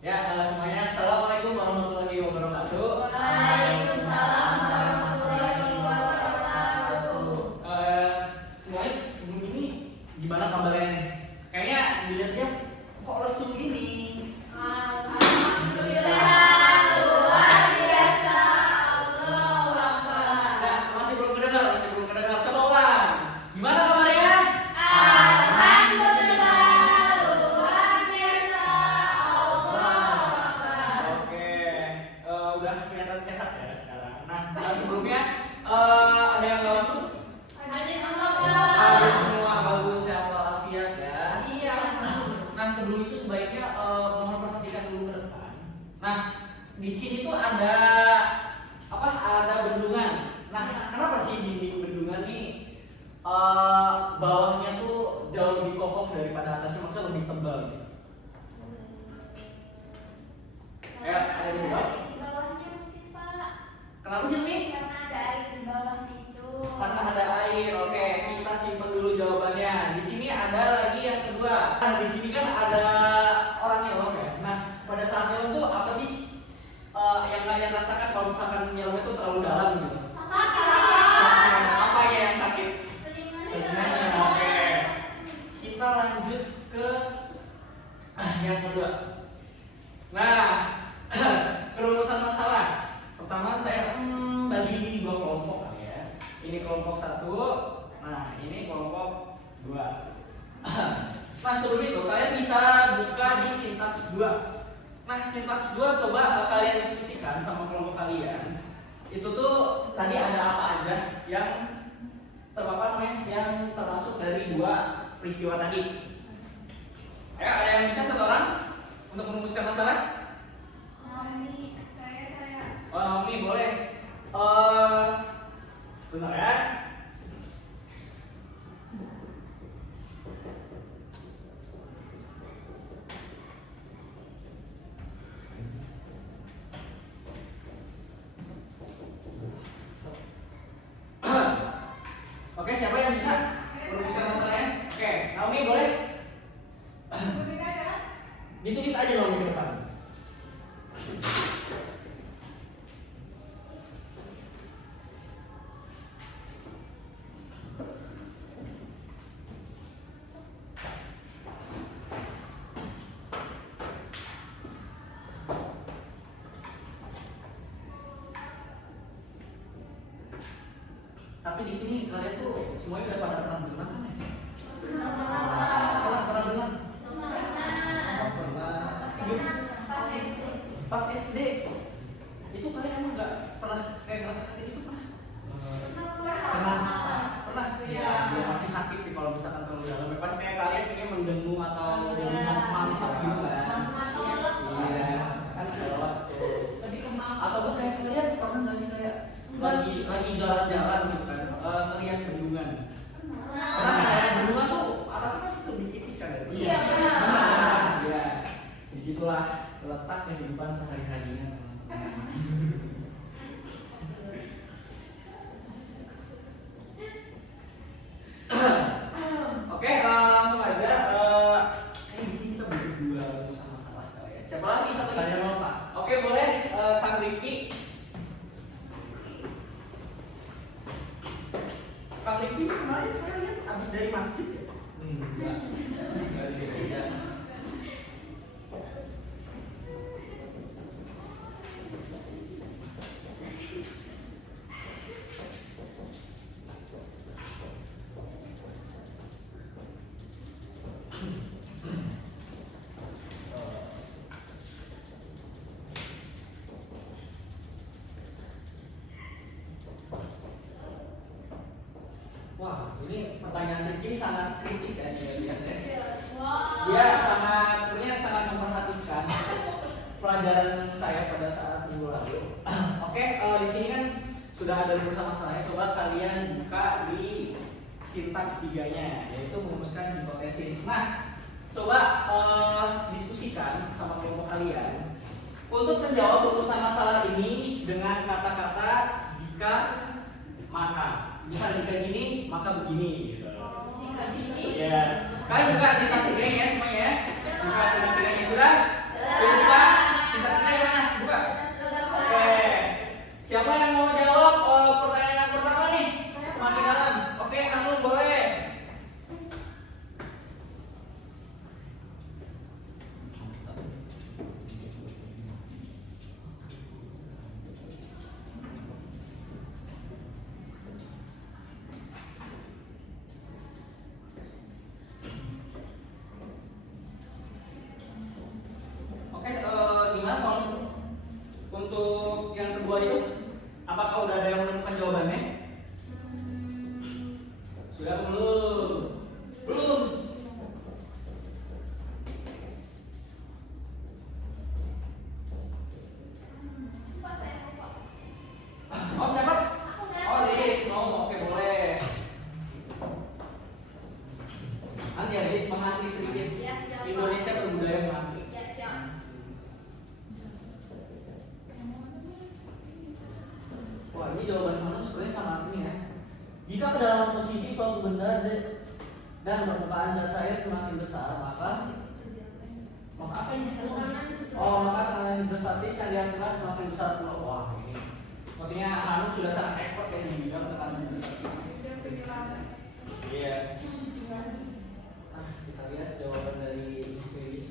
Semuanya, Assalamualaikum warahmatullahi wabarakatuh. Waalaikumsalam warahmatullahi wabarakatuh. Semuanya sebelum ini gimana kabarnya nih? Kayaknya dilihat-lihat kok lesu gini. Alhamdulillah, luar biasa. Allahu Akbar. Masih belum kedengar. Coba ulang. Gimana kabarnya? Alhamdulillah, luar biasa. Allahu Akbar. Oke, udah kelihatan sehat ya sekarang. Nah, sebelumnya ada yang nggak masuk? Ada Ada sama. semua bagus, sehat walafiat ya. Iya. Nah, sebelum itu sebaiknya mohon perhatikan dulu ke depan. Nah, di sini tuh ada apa? Ada bendungan. Nah, kenapa sih dinding bendungan nih bawahnya tuh jauh lebih kokoh daripada atasnya, maksudnya lebih tebal gitu? Ada yang jawab? Di bawahnya mungkin, Pak. Kenapa sih Mi? Karena ada air di bawahnya itu. Karena ada air. Oke, kita simpan dulu jawabannya. Di sini ada lagi yang kedua. Nah, di sini kan ada orang nyelam ya. Nah, pada saat nyelam tuh apa sih yang kalian rasakan kalau misalkan nyelam itu terlalu dalam gitu? Sakit. Apa ya yang sakit? Telinganya. Oke. Kita lanjut ke yang kedua. Nah, kerumusan masalah. Pertama saya bagi di dua kelompok kali ya. Ini kelompok satu. Nah, ini kelompok dua. Nah, sebelum itu kalian bisa buka di sintaks 2. Nah, sintaks 2 coba kalian diskusikan sama kelompok kalian. Itu tuh tadi ada apa aja yang yang termasuk dari dua peristiwa tadi. Ayo, ada yang bisa satu orang untuk merumuskan masalah? Oh, Naomi boleh. Bentar ya. Oke, siapa yang bisa merumuskan masalahnya? Oke, Naomi boleh? Ditulis aja Naomi di depan. Tapi di sini kalian tuh semuanya udah pada pernah berenang kan ya? Pernah berenang? Pernah. Pas SD. Itu kalian emang nggak pernah kayak ngerasa sakit itu pernah? Pernah? Iya. Ya pasti sakit sih kalau misalkan terlalu dalam. Pasti kayak kalian pengen menggenggam atau mantap gitu kan? Iya. Kan lewat tuh. Atau kayak kalian pernah nggak sih kayak lagi jalan-jalan gitu kan, ngeliat bendungan. Karena kayak bendungan tuh atasnya pasti lebih tipis kan ya? Iya. Iya. Disitulah letak kehidupan sehari-harinya. Oke, langsung aja. Ini di sini kita berdua rumusan masalah kali ya. Siapa lagi satu? Saya mau Pak. Oke, boleh Kang Riki. Kang Riki kemarin saya lihat habis dari masjid ya? Enggak. Wah, ini pertanyaan Rifki sangat kritis ya dilihatnya. Dia sebenarnya sangat memperhatikan pelajaran saya pada saat minggu lalu. Oke, di sini kan sudah ada rumusan masalahnya. Coba kalian buka di sintaks 3-nya, yaitu merumuskan hipotesis. Nah, coba diskusikan sama kelompok kalian untuk menjawab rumusan masalah ini dengan kata-kata jika maka. Bisa jika gini, maka begini gitu. Ya. Kalian buka sintaks 3 ya semuanya. Buka sintaks 3 sudah? Buka. jawaban kamu sebenarnya sama ini ya. Jika kedalaman posisi suatu benda dan permukaan zat cair semakin besar, maka apa ini? Oh, maka tekanan hidrostatis yang dihasilkan semakin besar pula. Wah, ini sepertinya Hanum sudah sangat expert ya di bidang tekanan hidrostatis. Iya. Kita lihat jawaban dari Miss Wilis.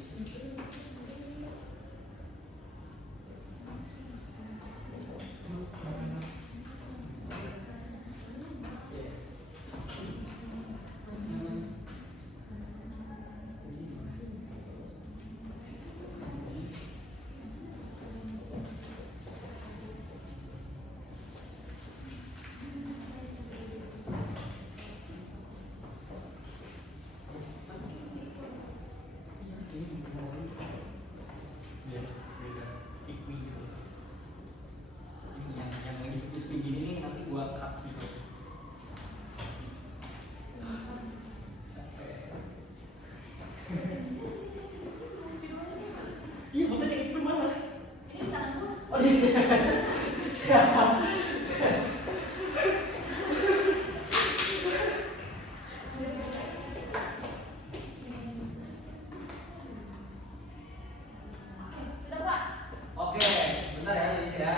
Iya bener itu mana? Ini tangan gua. Oh iya. Siapa? Sudah Pak. Oke, bentar ya Liz ya.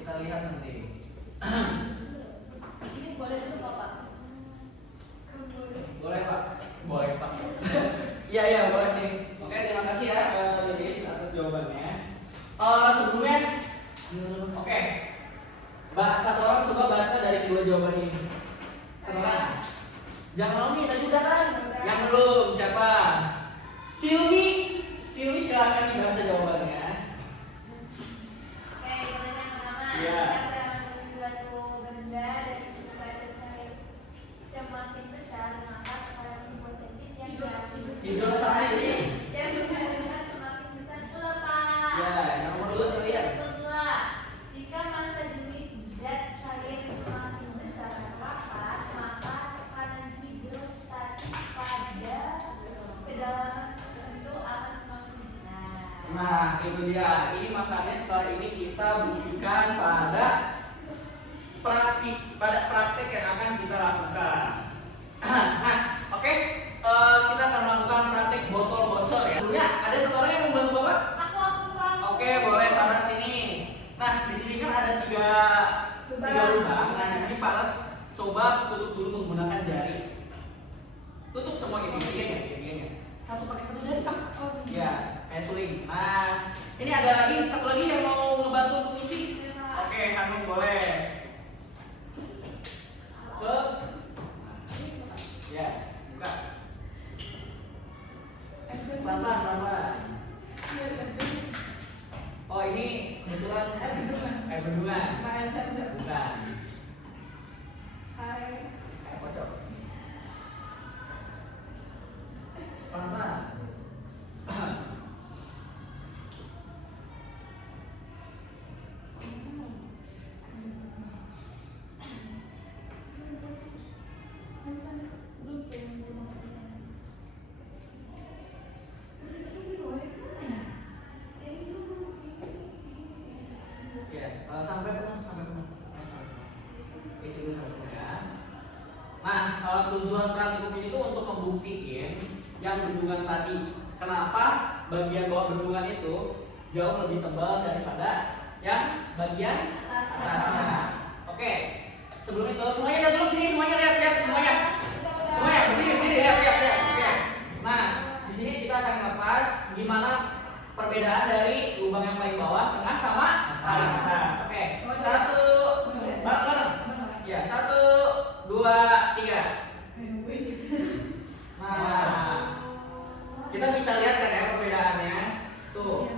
Kita lihat nanti. Ini boleh dulu Pak. Boleh Pak? Boleh Pak. Iya boleh sih. Oke, terima kasih ya Liz atas jawabannya. Sebelumnya, oke. Mbak, satu orang coba baca dari kedua jawaban ini. Satu orang. Jangan Romi, tadi udah kan? Yang belum, siapa? Silmi silakan dibaca jawabannya. Oke, pertanyaan pertama. Iya. Yang kedalaman suatu benda dan supaya cair semakin besar, maka pada hipotesis yang Hidrostatis. yang dihasilkan semakin besar pula Pak. Ya, yang nomor 2 saya lihat. Kedua, jika massa jenis zat cair semakin besar rapat, maka tekanan hidrostatis pada kedalaman tertentu akan semakin besar. Nah, itu dia. Ini makanya setelah ini kita buktikan pada praktik yang akan kita lakukan. Nah, oke. Kita akan melakukan praktik botol bocor ya. Sebelumnya ada satu orang yang membantu Bapak? Aku Pak. Oke, boleh Panas sini. Nah, di sini kan ada tiga lubang. Nah, di sini Panas coba tutup dulu menggunakan jari. Tutup semua ini. Satu pakai satu jari Pak. Ya, kayak suling. Nah, ini ada satu lagi yang mau ngebantu untuk isi. Oke, Hanum boleh. Ya, buka. Pelan-pelan. Oh, ini kebetulan air bendungan. Bukan. Air pocong. Pelan-pelan. Sampai penuh. Isi dulu sampai penuh ya. Nah, tujuan praktikum ini tuh untuk membuktikan yang bendungan tadi. Kenapa bagian bawah bendungan itu jauh lebih tebal daripada yang bagian atasnya. Oke. Sebelum itu semuanya lihat dulu sini, semuanya lihat semuanya. Semuanya berdiri lihat. Nah, di sini kita akan lepas gimana perbedaan dari lubang yang paling bawah, tengah sama paling atas. Oke. 1 bareng. Ya, 1 2 3. Nah, kita bisa lihat kan ya perbedaannya. Tuh.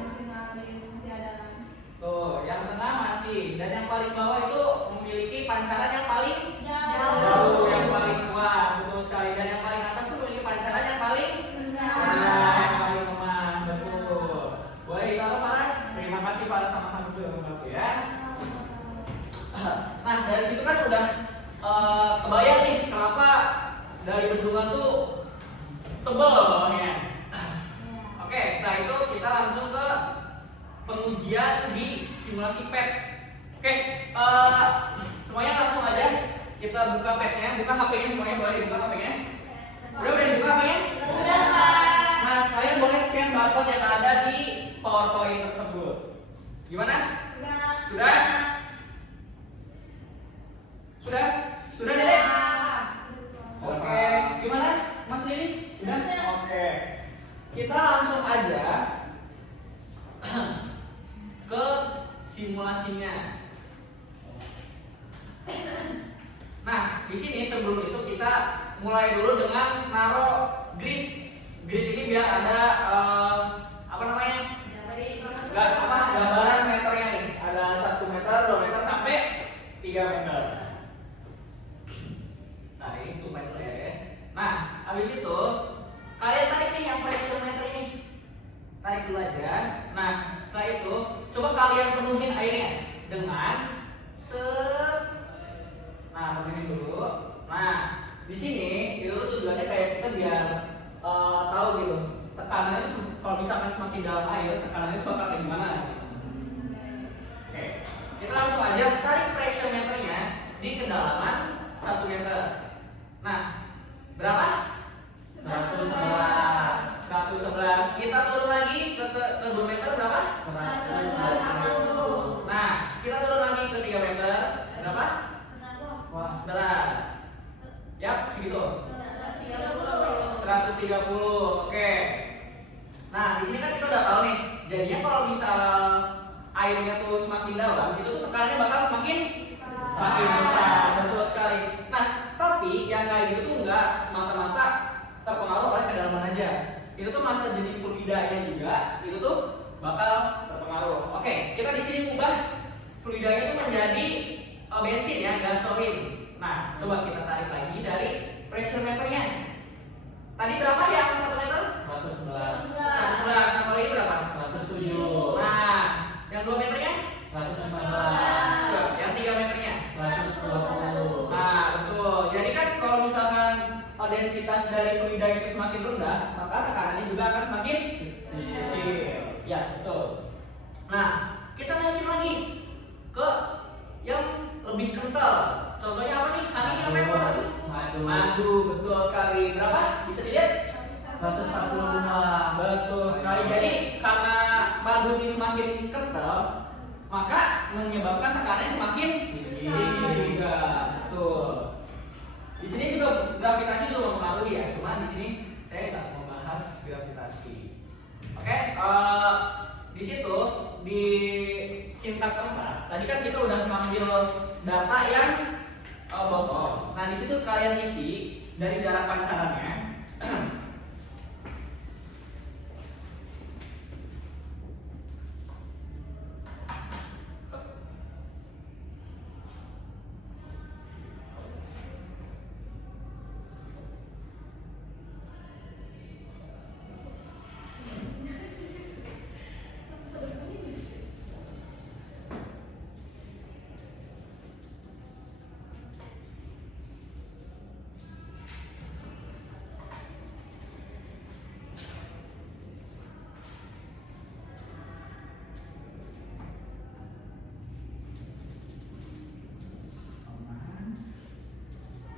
Tuh, yang tengah masih dan yang paling bawah itu memiliki pancaran yang paling jauh, yang paling kuat, betul sekali. Dan yang paling atas itu memiliki pancaran yang paling rendah, yang paling lemah, betul. Boleh ditolong Panas? Terima kasih Panas sama kamu juga membantu ya. Nah, dari situ kan udah kebayang nih kenapa dari bendungan tuh tebal bawahnya. Oke, setelah itu kita langsung ke pengujian di simulasi PET. Oke, semuanya langsung aja kita buka pad-nya, buka HP-nya semuanya, boleh dibuka HP-nya. Udah dibuka HP-nya? Udah. Nah, kalian boleh scan barcode yang ada di PowerPoint tersebut. Gimana? Sudah? Sudah? Sudah, Dedek? Oke, gimana? Mas Lilis? Sudah? Oke. Kita langsung aja ke simulasinya. Nah, di sini sebelum itu kita mulai dulu dengan naruh grid. Grid ini biar ada apa namanya? Gambaran meternya nih. Ada 1 meter, 2 meter sampai 3 meter. Nah, ini tumpah dulu ya. Nah, habis itu kalian tarik nih yang pressure meter ini. Tarik dulu aja. Nah, setelah itu coba kalian penuhin airnya dengan nah, penuhin dulu. Nah, di sini itu tujuannya kayak kita biar tahu gitu. Tekanannya itu kalau misalkan semakin dalam air, tekanannya itu bakal kayak gimana gitu. Oke. Kita langsung aja tarik pressure meternya di kedalaman 1 meter. Nah, berapa? 111. Kita turun lagi ke 2 meter berapa? 121. Nah, kita turun lagi ke 3 meter berapa? Wah, sebentar. Yap, segitu. 130. Oke. Nah, di sini kan kita udah tahu nih. Jadinya kalau misal airnya tuh semakin dalam, itu tuh tekanannya bakal semakin besar. Betul sekali. Nah, tapi yang kayak gitu tuh enggak semata-mata terpengaruh oleh kedalaman aja. Itu tuh masa jenis fluidanya juga, itu tuh bakal terpengaruh. Oke, kita di sini ubah fluidanya itu menjadi bensin ya, gasolin. Nah, coba kita tarik lagi dari pressure meternya. Tadi berapa yang 1 meter? 111. 111. Nah, kalau ini berapa? 107. Nah, yang 2 meternya? 119. Yang 3 meternya? 120. Nah, betul. Jadi kan kalau misalkan densitas dari fluida itu semakin rendah, maka tekanannya juga akan semakin kecil. Ya, betul. Nah, kita naikin lagi ke yang lebih kental. Contohnya apa nih? Honey apa yang warna? Madu, betul sekali. Berapa? Bisa dilihat? 145. Betul sekali. Jadi karena madu ini semakin kental, maka menyebabkan tekanannya semakin tinggi juga. Betul. Di sini juga gravitasi juga mempengaruhi ya. Cuma di sini saya nggak membahas gravitasi. Oke, di situ di sintaks 4. Tadi kan kita udah ngambil data yang botol. Nah, di situ kalian isi dari jarak pancarannya.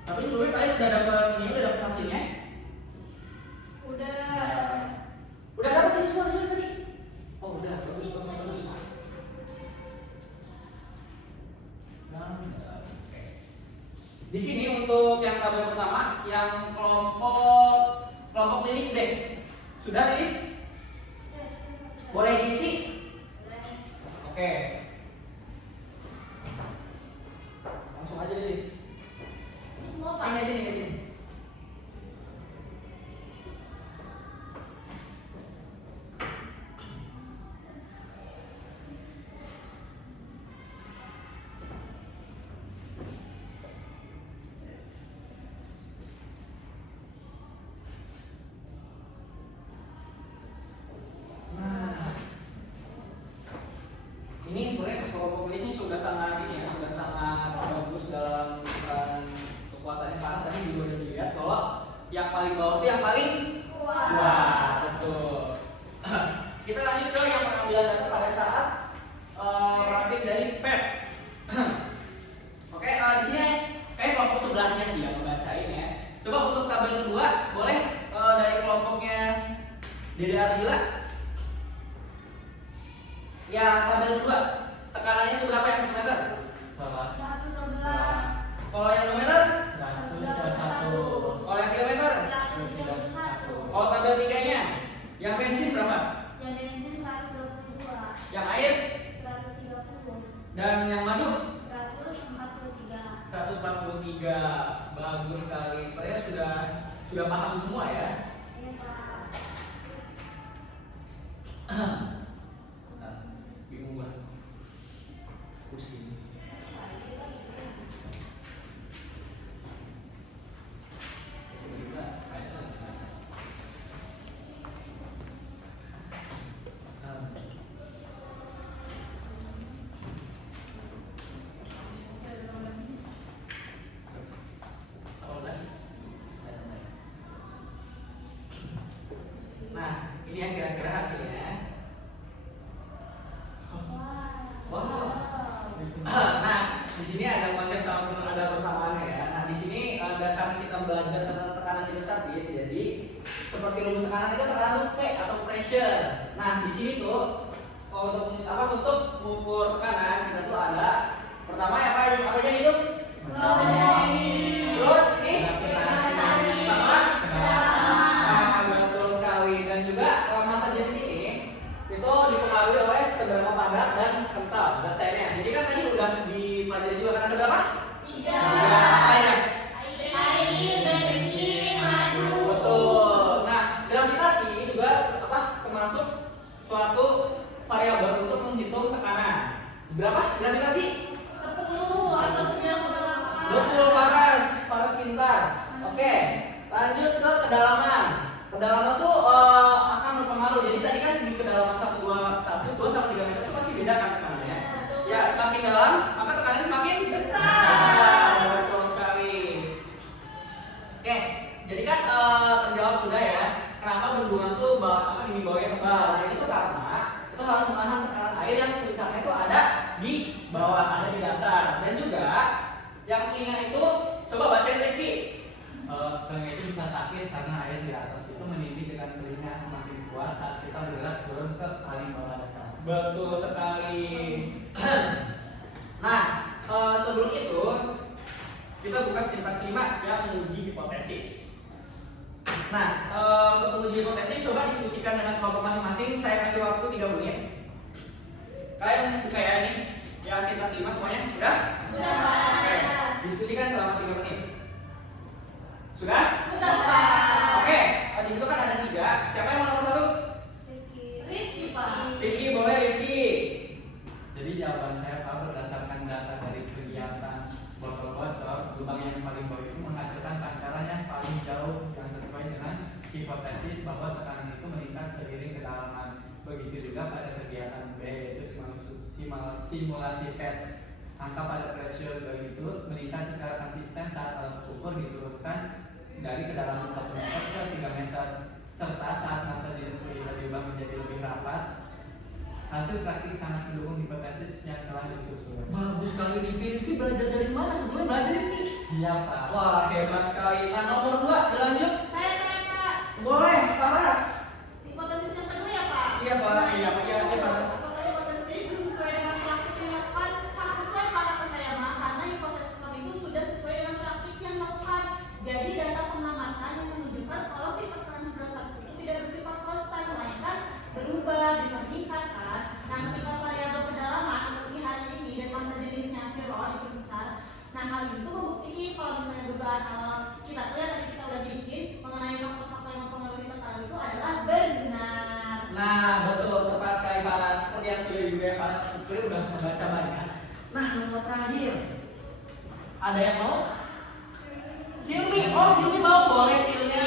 Tapi sebelumnya kalian udah dapat hasilnya? Udah dapat tadi semua hasilnya tadi? Oh, udah, bagus. Di sini untuk yang tabel pertama, yang kelompok Lilis deh. Sudah Lilis? Boleh diisi? Oke. Langsung aja Lilis. Ini aja nih. Nah, ini sebenarnya kelompok ini sudah sangat bagus dalam kekuatannya, karena tadi juga udah dilihat kalau yang paling bawah itu yang paling kuat. Betul. Kita lanjut ke yang pengambilan data pada saat rakit dari PET. Oke, sebelahnya sih yang ngebacain ya. Coba untuk tabel kedua boleh dari kelompoknya Dede Ardila. Ya tabel kedua tekanannya itu berapa yang 1 meter? 111. Kalau yang 2 meter? 121. Kalau yang 3 meter? 131. Kalau tabel 3-nya yang bensin berapa? Yang bensin 122. Yang air? 130. Dan yang madu? 143. 143. Bagus sekali. Sepertinya sudah paham semua ya. Iya, Pak. Bingung gua. Pusing. Nah, ini yang kira-kira hasilnya. Wow. Nah, di sini ada konsep sama ada persamaannya ya. Nah, di sini karena kita belajar tentang tekanan hidrostatis, jadi seperti rumus tekanan itu tekanan itu P atau pressure. Nah, di sini tuh untuk mengukur tekanan kita tuh ada pertama apa aja itu? Terus ini sama. Nah, betul sekali. Dan juga massa jenis ini itu dipengaruhi oleh seberapa padat dan kental zat cairnya. Jadi kan tadi udah dipelajari juga kan ada berapa? 3. Air. Air, bensin, madu. Betul. Nah, gravitasi ini juga termasuk suatu variabel untuk menghitung tekanan. Berapa gravitasi? 10 atau 98. Betul, Paras pintar. Oke, lanjut ke kedalaman. Kedalaman tuh akan berpengaruh. Jadi tadi kan di kedalaman 2 sampai 3 meter itu pasti beda kan tekanannya. Ya, semakin dalam maka tekanannya semakin besar. Betul sekali. Oke, jadi kan terjawab sudah ya. Kenapa bendungan tuh di bawahnya tebal? Nah, ini tuh karena itu harus menahan tekanan air yang puncaknya itu ada di bawah, ada di dasar. Dan juga yang telinga itu coba bacain Rifki. Telinga itu bisa sakit karena air di atas itu menindih dengan telinga semakin kuat saat kita bergerak turun ke paling bawah dasar. Betul sekali. Nah, sebelum itu kita buka sintaks 5 yang menguji hipotesis. Nah, untuk menguji hipotesis coba diskusikan dengan kelompok masing-masing. Saya kasih waktu 3 menit. Kalian buka ya ini. Ya sintaks 5 semuanya. Sudah? Sudah. Oke. Diskusikan selama 3 menit. Sudah? Sudah, Pak. Oke. Di situ kan ada 3. Siapa yang mau nomor 1? Rifki, Pak. Rifki, boleh Rifki. Jadi jawaban saya Pak berdasarkan data dari kegiatan botol bocor, lubang yang paling bawah itu menghasilkan pancaran yang paling jauh yang sesuai dengan hipotesis bahwa tekanan itu meningkat seiring kedalaman. Begitu juga pada kegiatan B yaitu simulasi PET. Angka pada pressure begitu meningkat secara konsisten saat alat ukur diturunkan dari kedalaman 1 meter ke 3 meter serta saat massa jenis fluida diubah menjadi lebih rapat. Hasil praktik sangat mendukung hipotesis yang telah disusun. Bagus sekali Rifki. Rifki belajar dari mana? Sebelumnya belajar Rifki? Iya Pak. Wah, hebat sekali. Nah, nomor 2 dilanjut. Saya, Pak. Boleh, Paras. Hipotesis yang kedua ya, Pak? Iya, Pak. Iya, Paras. Apakah hipotesis itu sesuai dengan praktik yang dilakukan? Sangat sesuai, Pak, kata saya, Mak. Karena hipotesis kami itu sudah sesuai dengan praktik yang dilakukan. Jadi data pengamatan yang menunjukkan kalau si tekanan hidrostatis itu tidak bersifat konstan, melainkan berubah, bisa meningkat kan. Nah, ketika variabel kedalaman kebersihannya ini dan massa jenisnya zero diperbesar, nah hal itu membuktikan kalau misalnya dugaan awal kita tuh yang tadi kita udah bikin mengenai faktor-faktor yang mempengaruhi tekanan itu adalah benar. Nah, betul, tepat sekali Paras. Seperti yang sudah juga Paras Putri udah membaca banyak. Nah, nomor terakhir. Ada yang mau? Silmi, oh Silmi mau, boleh Silmi.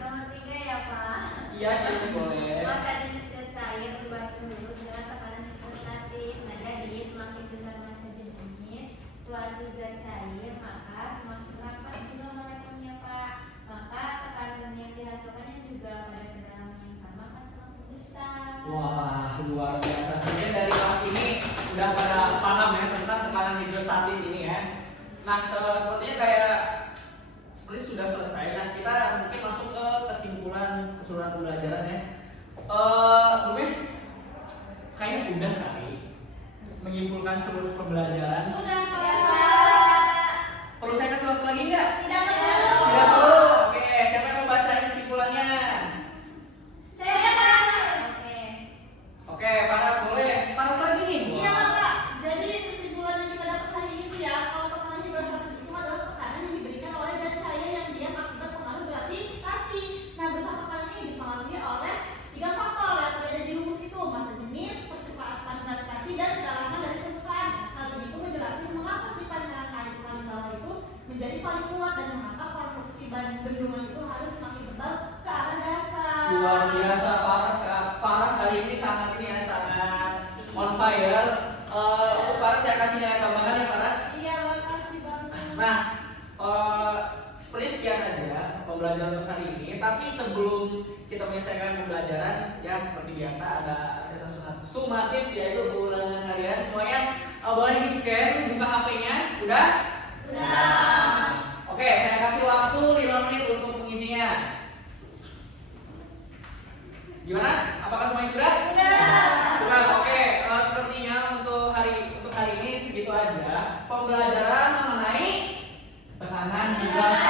Nomor 3 ya, Pak. Iya, Silmi boleh. Massa jenis zat cair berbanding lurus dengan tekanan hidrostatis. Nah, jadi semakin besar massa jenis suatu zat cair, maka semakin rapat juga molekulnya, Pak. Maka tekanan yang dihasilkannya juga pada kedalaman yang sama kan semakin besar. Wah, luar biasa. Sebenarnya dari kelas ini udah pada paham ya tentang tekanan hidrostatis ini ya. Nah, sepertinya kayak kita mungkin masuk ke kesimpulan keseluruhan pembelajaran ya. Sebelumnya kayaknya udah kali menyimpulkan seluruh pembelajaran. Sudah, Ya, Kak. Pak. Perlu saya kasih waktu lagi nggak? Tidak perlu. Tidak perlu. Oke, siapa yang mau bacain kesimpulannya? Saya, Pak. Oke. Oke, Paras boleh. Paras lagi nih. Iya lah, Kak. Jadi kesimpulan yang kita dapat hari ini tuh ya, kalau tekanan hidrostatis itu adalah tekanan yang diberikan oleh zat cair yang diam akibat pengaruh gravitasi. Nah, besar tekanan ini dipengaruhi oleh 3 faktor yang terdapat di rumus itu: massa jenis, percepatan gravitasi, dan kedalaman dari permukaan. Hal ini itu menjelaskan mengapa si pancaran air paling bawah itu menjadi paling kuat dan mengapa konstruksi bendungan itu harus semakin tebal ke arah dasar. Luar biasa Paras. Paras hari ini sangat ini ya, sangat on fire. Untuk Paras saya kasih nilai tambahan ya Paras. Iya, makasih banget. Nah, seperti sekian aja pembelajaran untuk hari ini. Tapi sebelum kita menyelesaikan pembelajaran, ya seperti biasa ada assessment sumatif, yaitu ulangan harian. Semuanya boleh di scan buka HP-nya. Udah? Udah. Oke, saya kasih waktu 5 menit untuk mengisinya. Gimana? Apakah semuanya sudah? Sudah. Oke, sepertinya untuk hari ini segitu aja pembelajaran mengenai Tekanan hidrostatis.